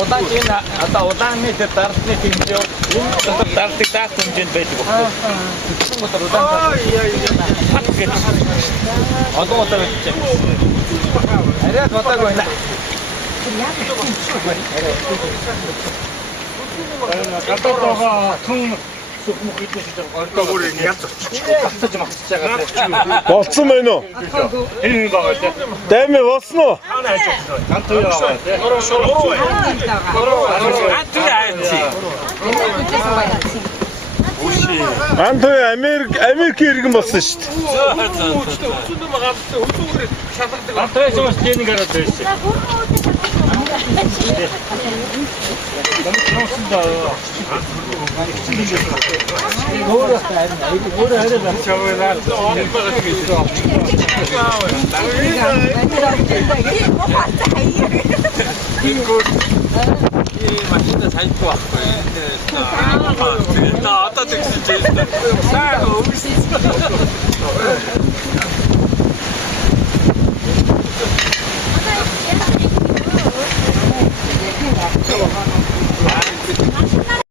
Удаан чинь одоо удаан метр дартны хэмжээ дартыг даах хэмжээнд байдаг байна. Удаан одоо удаа байж. Арай удааг байна. Гадаадаа түн сүхмөх идэж байгаа өөр яг зочиж магтаж байгаа. Болцсон байна уу? Энэ байгаа тийм. Даймаа болсон уу? Гант уу яваа тийм. Антоо Америк иргэн болсон шүү дээ. Антоо ч тийм гараад байсан. машина сайдгүй байхгүй. Одоо тэгсэн чинь сайн өвс.